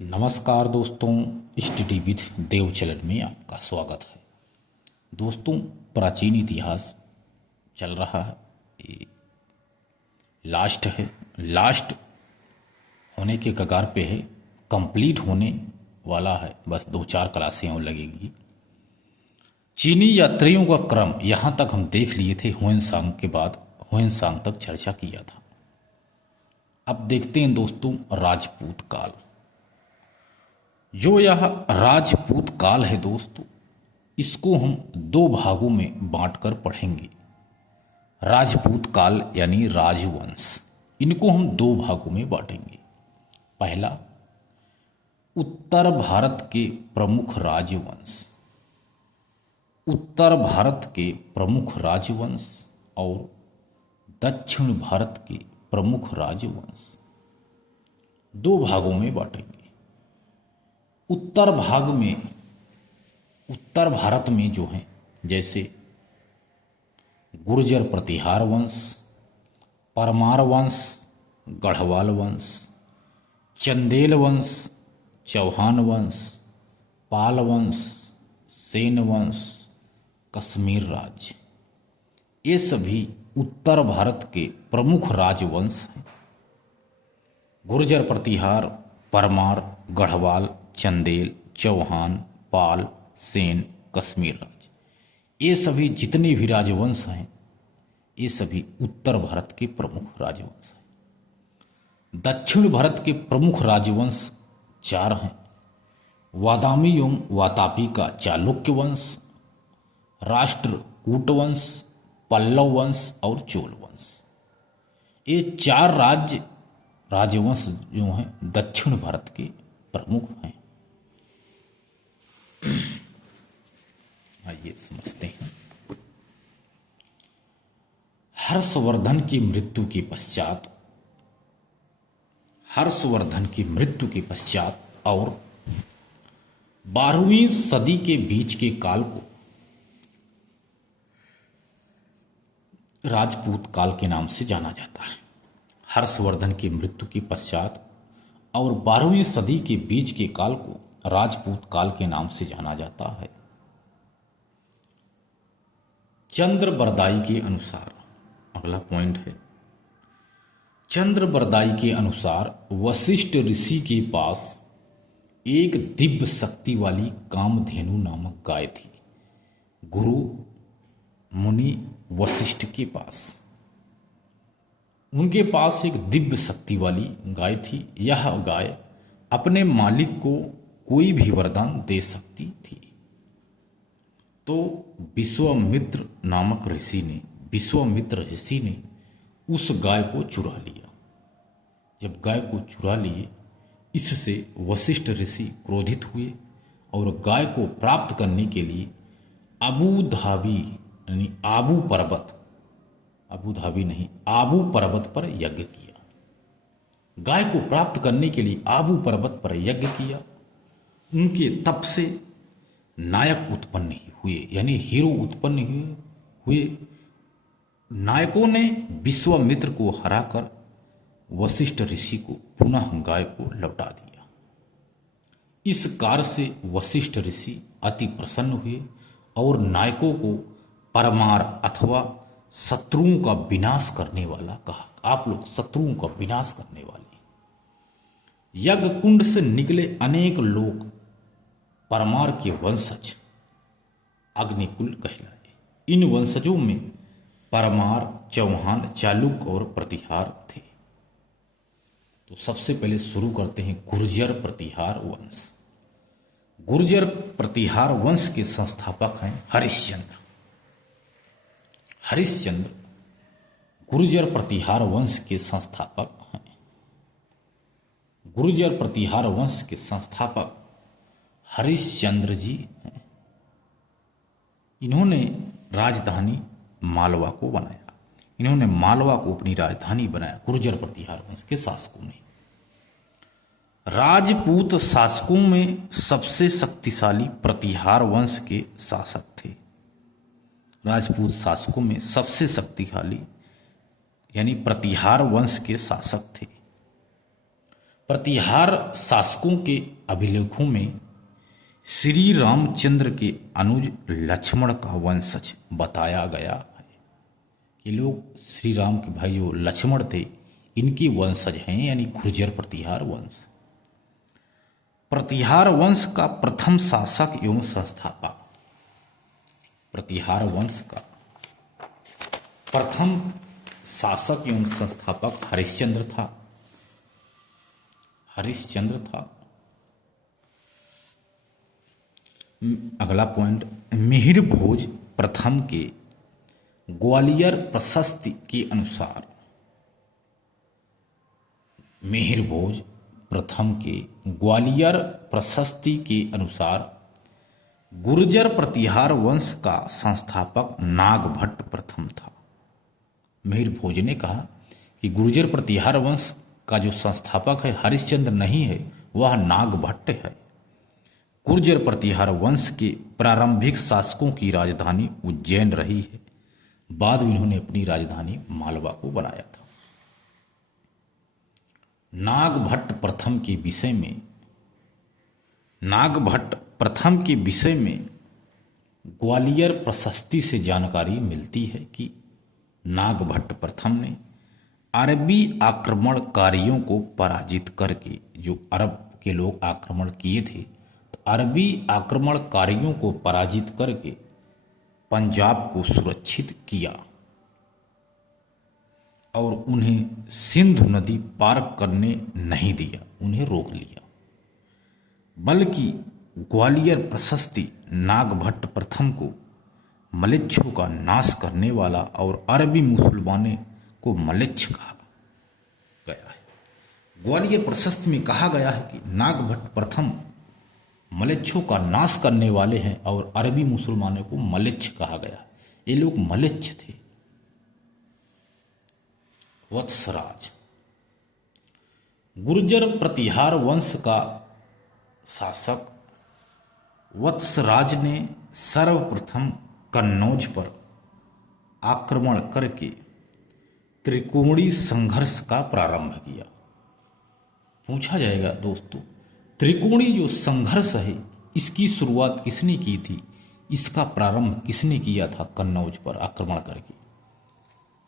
नमस्कार दोस्तों, study with Dev channel में आपका स्वागत है। दोस्तों, प्राचीन इतिहास चल रहा है, ये लास्ट है, लास्ट होने के कगार पे है, कंप्लीट होने वाला है, बस 2-4 क्लासें और लगेगी। चीनी यात्रियों का क्रम यहाँ तक हम देख लिए थे, हुएनसांग के बाद हुएनसांग तक चर्चा किया था। अब देखते हैं दोस्तों राजपूत काल। जो यह राजपूत काल है दोस्तों, इसको हम 2 भागों में बांटकर पढ़ेंगे। राजपूत काल यानी राजवंश, इनको हम 2 भागों में बांटेंगे। पहला, उत्तर भारत के प्रमुख राजवंश, उत्तर भारत के प्रमुख राजवंश और दक्षिण भारत के प्रमुख राजवंश, 2 भागों में बांटेंगे। उत्तर भाग में, उत्तर भारत में जो है, जैसे गुर्जर प्रतिहार वंश, परमार वंश, गढ़वाल वंश, चंदेल वंश, चौहान वंश, पाल वंश, सेन वंश, कश्मीर राज्य, ये सभी उत्तर भारत के प्रमुख राजवंश हैं। गुर्जर प्रतिहार, परमार, गढ़वाल, चंदेल, चौहान, पाल, सेन, कश्मीर राज्य, ये सभी जितने भी राजवंश हैं, ये सभी उत्तर भारत के प्रमुख राजवंश हैं। दक्षिण भारत के प्रमुख राजवंश 4 हैं। वादामी एवं वातापी का चालुक्य वंश, राष्ट्रकूट वंश, पल्लव वंश और चोल वंश, ये 4 राजवंश जो हैं दक्षिण भारत के प्रमुख हैं। आइए समझते हैं। हर्षवर्धन की मृत्यु के पश्चात, हर्षवर्धन की मृत्यु के पश्चात और 12वीं सदी के बीच के काल को राजपूत काल के नाम से जाना जाता है। हर्षवर्धन की मृत्यु के पश्चात और 12वीं सदी के बीच के काल को राजपूत काल के नाम से जाना जाता है। चंद्र बरदाई के अनुसार, अगला पॉइंट है, चंद्र बरदाई के अनुसार वशिष्ठ ऋषि के पास एक दिव्य शक्ति वाली कामधेनु नामक गाय थी। गुरु मुनि वशिष्ठ के पास, उनके पास एक दिव्य शक्ति वाली गाय थी। यह गाय अपने मालिक को कोई भी वरदान दे सकती थी। तो विश्वामित्र नामक ऋषि ने, विश्वामित्र ऋषि ने उस गाय को चुरा लिया। जब गाय को चुरा लिए, इससे वशिष्ठ ऋषि क्रोधित हुए और गाय को प्राप्त करने के लिए अबू धाबी यानी आबू पर्वत, अबू धाबी नहीं, आबू पर्वत पर यज्ञ किया। गाय को प्राप्त करने के लिए आबू पर्वत पर यज्ञ किया। उनके तप से नायक उत्पन्न हुए, यानी हीरो उत्पन्न हुए। नायकों ने विश्वामित्र को हराकर वशिष्ठ ऋषि को पुनः गाय को लौटा दिया। इस कार्य से वशिष्ठ ऋषि अति प्रसन्न हुए और नायकों को परमार अथवा शत्रुओं का विनाश करने वाला कहा। आप लोग शत्रुओं का विनाश करने वाले। यज्ञ कुंड से निकले अनेक लोग परमार के वंशज अग्निकुल कहलाए। इन वंशजों में परमार, चौहान, चालुक और प्रतिहार थे। तो सबसे पहले शुरू करते हैं गुर्जर प्रतिहार वंश। गुर्जर प्रतिहार वंश के संस्थापक हैं हरिश्चंद्र। हरिश्चंद्र गुर्जर प्रतिहार वंश के संस्थापक हैं। गुर्जर प्रतिहार वंश के संस्थापक हरिश्चंद्र जी हैं। इन्होंने राजधानी मालवा को बनाया। इन्होंने मालवा को अपनी राजधानी बनाया। गुर्जर प्रतिहार वंश के शासकों ने, राजपूत शासकों में सबसे शक्तिशाली प्रतिहार वंश के शासक थे। राजपूत शासकों में सबसे शक्तिशाली यानी प्रतिहार वंश के शासक थे। प्रतिहार शासकों के अभिलेखों में श्री रामचंद्र के अनुज लक्ष्मण का वंशज बताया गया है। ये लोग श्री राम के भाई जो लक्ष्मण थे इनके वंशज हैं, यानी गुर्जर प्रतिहार वंश। प्रतिहार वंश का प्रथम शासक एवं संस्थापक, प्रतिहार वंश का प्रथम शासक एवं संस्थापक हरिश्चंद्र था। हरिश्चंद्र था। अगला पॉइंट, मिहिर भोज प्रथम के ग्वालियर प्रशस्ति के अनुसार, मिहिर भोज प्रथम के ग्वालियर प्रशस्ति के अनुसार गुर्जर प्रतिहार वंश का संस्थापक नागभट्ट प्रथम था। मिहिर भोज ने कहा कि गुर्जर प्रतिहार वंश का जो संस्थापक है हरिश्चंद्र नहीं है, वह नागभट्ट है। गुर्जर प्रतिहार वंश के प्रारंभिक शासकों की राजधानी उज्जैन रही है। बाद में इन्होंने अपनी राजधानी मालवा को बनाया था। नागभट्ट प्रथम के विषय में, नागभट्ट प्रथम के विषय में ग्वालियर प्रशस्ति से जानकारी मिलती है कि नागभट्ट प्रथम ने अरबी आक्रमणकारियों को पराजित करके, जो अरब के लोग आक्रमण किए थे, तो अरबी आक्रमणकारियों को पराजित करके पंजाब को सुरक्षित किया और उन्हें सिंधु नदी पार करने नहीं दिया, उन्हें रोक लिया। बल्कि ग्वालियर प्रशस्ति नागभट्ट प्रथम को मलेच्छों का नाश करने वाला और अरबी मुसलमानों को मलेच्छ कहा गया है। ग्वालियर प्रशस्ति में कहा गया है कि नागभट्ट प्रथम मलेच्छों का नाश करने वाले हैं और अरबी मुसलमानों को मलेच्छ कहा गया। ये लोग मलेच्छ थे। वत्सराज, गुर्जर प्रतिहार वंश का शासक वत्सराज ने सर्वप्रथम कन्नौज पर आक्रमण करके त्रिकोणीय संघर्ष का प्रारंभ किया। पूछा जाएगा दोस्तों, त्रिकोणीय जो संघर्ष है इसकी शुरुआत किसने की थी, इसका प्रारंभ किसने किया था कन्नौज पर आक्रमण करके?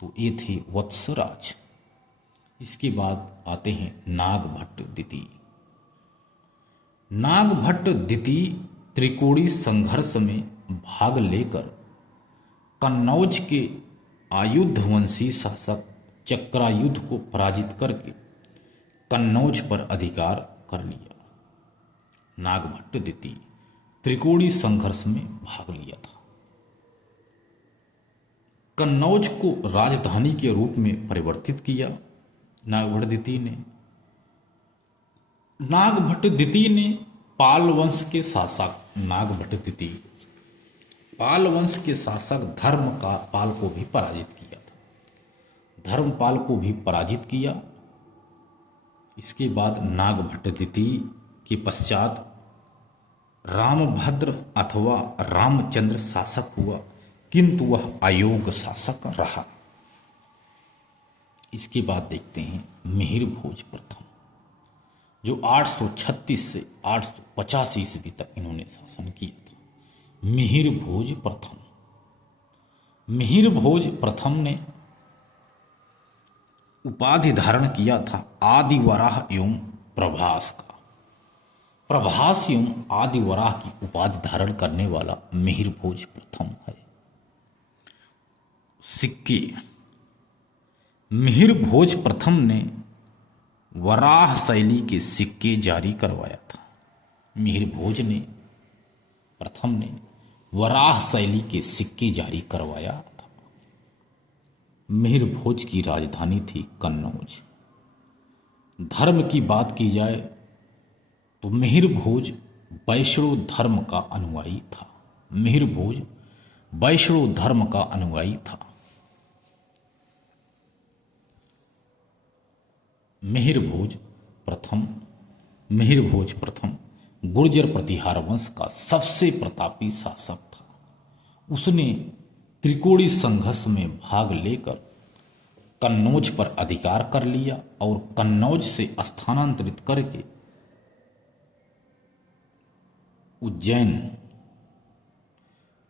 तो ये थे वत्सराज। इसके बाद आते हैं नागभट्ट द्वितीय। नागभट्ट द्वितीय त्रिकोणीय संघर्ष में भाग लेकर कन्नौज के आयुधवंशी शासक चक्रायुध को पराजित करके कन्नौज पर अधिकार कर लिया। नागभट्ट द्वितीय त्रिकोणीय संघर्ष में भाग लिया था। कन्नौज को राजधानी के रूप में परिवर्तित किया नागभट्ट द्वितीय ने। नागभट्ट द्वितीय ने पाल वंश के शासक, नागभट्ट द्वितीय पाल वंश के शासक धर्मपाल को भी पराजित किया था। धर्मपाल को भी पराजित किया। इसके बाद नागभट्ट द्वितीय के पश्चात रामभद्र अथवा रामचंद्र शासक हुआ, किंतु वह अयोग्य शासक रहा। इसके बाद देखते हैं मिहिर भोज प्रथम, जो 836 से 885 ईस्वी तक इन्होंने शासन किया था। मिहिर भोज प्रथम, मिहिर भोज प्रथम ने उपाधि धारण किया था आदिवराह एवं प्रभास का। प्रभास एवं आदिवराह की उपाधि धारण करने वाला मिहिर भोज प्रथम है। सिक्के, मिहिर भोज प्रथम ने वराह शैली के सिक्के जारी करवाया था। मिहिर भोज ने प्रथम ने वराह शैली के सिक्के जारी करवाया था। मिहिर भोज की राजधानी थी कन्नौज। धर्म की बात की जाए तो मिहिर भोज वैष्णव धर्म का अनुयायी था। मिहिर भोज वैष्णव धर्म का अनुयायी था। मिहिर भोज प्रथम गुर्जर प्रतिहार वंश का सबसे प्रतापी शासक था। उसने त्रिकोणीय संघर्ष में भाग लेकर कन्नौज पर अधिकार कर लिया और कन्नौज से स्थानांतरित करके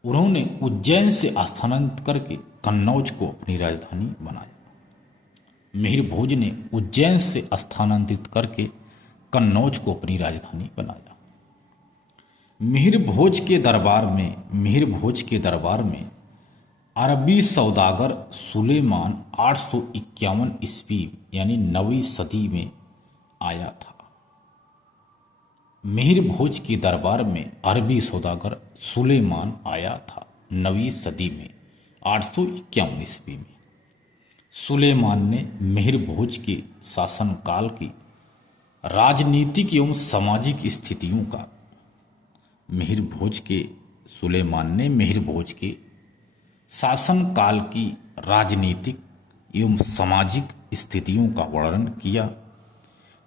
उन्होंने उज्जैन से स्थानांतरित करके कन्नौज को अपनी राजधानी बनाया। मिहिर भोज ने उज्जैन से स्थानांतरित करके कन्नौज को अपनी राजधानी बनाया। मिहिर भोज के दरबार में अरबी सौदागर सुलेमान 851 ईस्वी यानी 9वीं सदी में आया था। मिहिर भोज के दरबार में अरबी सौदागर सुलेमान आया था 9वीं सदी में 851 ईस्वी में। सुलेमान ने मिहिर भोज के शासनकाल की राजनीतिक एवं सामाजिक स्थितियों का सुलेमान ने मिहिर भोज के शासनकाल की राजनीतिक एवं सामाजिक स्थितियों का वर्णन किया।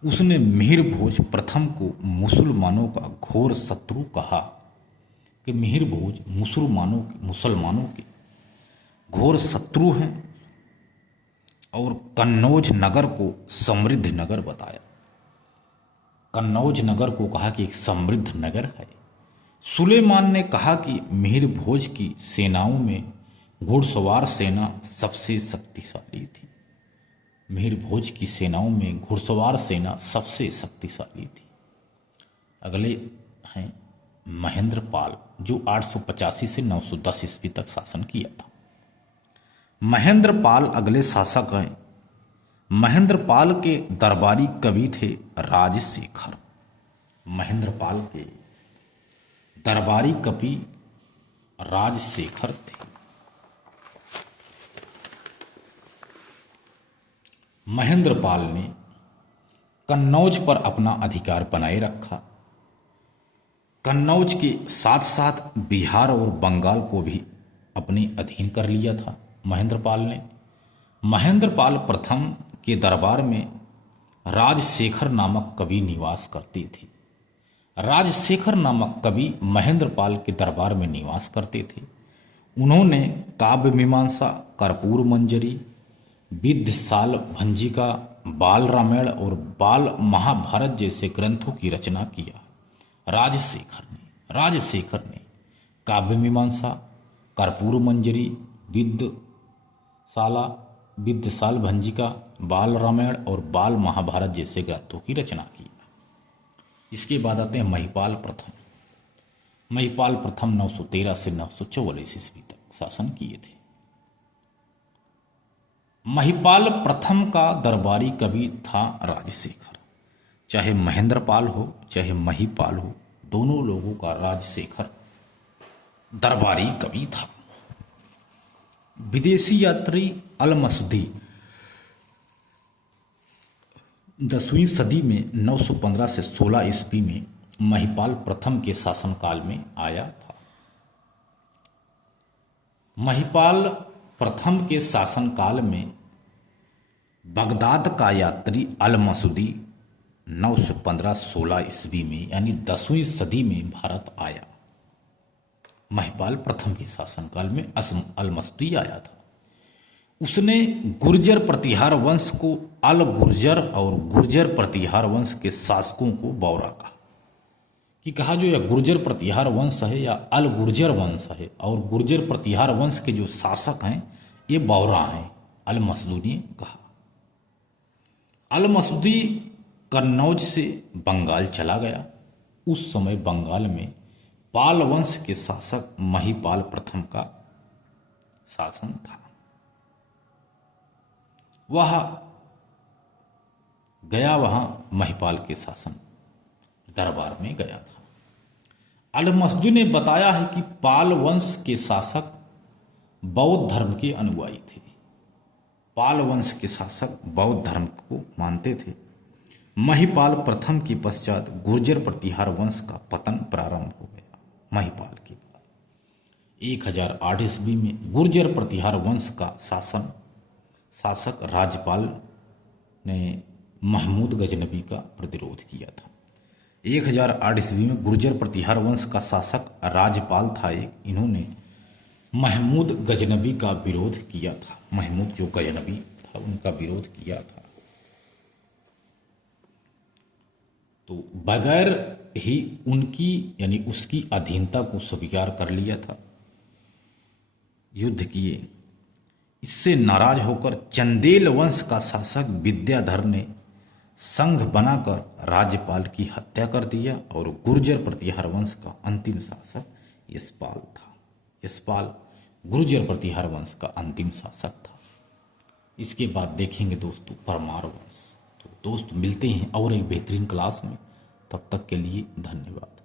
उसने मिहिर भोज प्रथम को मुसलमानों का घोर शत्रु कहा कि मिहिर भोज मुसलमानों के घोर शत्रु हैं और कन्नौज नगर को समृद्ध नगर बताया। कन्नौज नगर को कहा कि एक समृद्ध नगर है। सुलेमान ने कहा कि मिहिर भोज की सेनाओं में घुड़सवार सेना सबसे शक्तिशाली थी। मिहिर भोज की सेनाओं में घुड़सवार सेना सबसे शक्तिशाली थी। अगले हैं महेंद्र पाल, जो 885 से 910 ईस्वी तक शासन किया था। महेंद्र पाल अगले शासक हैं। महेंद्र पाल के दरबारी कवि थे राजशेखर। महेंद्र पाल के दरबारी कवि राजशेखर थे। महेंद्र पाल ने कन्नौज पर अपना अधिकार बनाए रखा। कन्नौज के साथ साथ बिहार और बंगाल को भी अपने अधीन कर लिया था महेंद्र पाल ने। महेंद्र पाल प्रथम के दरबार में राजशेखर नामक कवि निवास करते थे। राजशेखर नामक कवि महेंद्र पाल के दरबार में निवास करते थे। उन्होंने काव्य मीमांसा, कर्पूर मंजरी, विद्यशाल भंजिका, बाल रामायण और बाल महाभारत जैसे ग्रंथों की रचना किया। राजशेखर ने काव्य मीमांसा, कर्पूर मंजरी, विद्यशाल भंजिका, बाल रामायण और बाल महाभारत जैसे ग्रंथों की रचना की। इसके बाद आते हैं महिपाल प्रथम। महिपाल प्रथम 913 से 944 ईस्वी तक शासन किए थे। महिपाल प्रथम का दरबारी कवि था राजशेखर। चाहे महेंद्र पाल हो चाहे महिपाल हो, दोनों लोगों का राजशेखर दरबारी कवि था। विदेशी यात्री अल-मसूदी 10वीं सदी में 915 से 16 ईस्वी में महिपाल प्रथम के शासनकाल में आया था। महिपाल प्रथम के शासनकाल में बगदाद का यात्री अल-मसूदी 9 से 15-16 ईस्वी में यानी 10वीं सदी में भारत आया। महिपाल प्रथम के शासनकाल में अल-मसूदी आया था। उसने गुर्जर प्रतिहार वंश को अल गुर्जर और गुर्जर प्रतिहार वंश के शासकों को बौरा कहा कि कहा जो यह गुर्जर प्रतिहार वंश है या अल गुर्जर वंश है और गुर्जर प्रतिहार वंश के जो शासक हैं ये बौरा हैं, अल-मसूदी ने कहा। अल-मसूदी कन्नौज से बंगाल चला गया। उस समय बंगाल में पाल वंश के शासक महिपाल प्रथम का शासन था। वहां महिपाल के शासन दरबार में गया था। अल-मसूदी ने बताया है कि पाल वंश के शासक बौद्ध धर्म के अनुयायी थे। पाल वंश के शासक बौद्ध धर्म को मानते थे। महिपाल प्रथम के पश्चात गुर्जर प्रतिहार वंश का पतन प्रारंभ हो गया। महिपाल के बाद 1008 ईस्वी में गुर्जर प्रतिहार वंश का शासक राजपाल ने महमूद गजनबी का प्रतिरोध किया था। 1008 ईस्वी में गुर्जर प्रतिहार वंश का शासक राजपाल था इन्होंने महमूद गजनबी का विरोध किया था। महमूद जो गजनबी था था, उनका विरोध किया था। तो बगैर ही उनकी यानी उसकी अधीनता को स्वीकार कर लिया था, युद्ध किए। इससे नाराज होकर चंदेल वंश का शासक विद्याधर ने संघ बनाकर राज्यपाल की हत्या कर दिया और गुर्जर प्रतिहार वंश का अंतिम शासक यशपाल था। यशपाल गुर्जर प्रतिहार वंश का अंतिम शासक था। इसके बाद देखेंगे दोस्तों परमार वंश। तो दोस्त मिलते हैं और एक बेहतरीन क्लास में, तब तक के लिए धन्यवाद।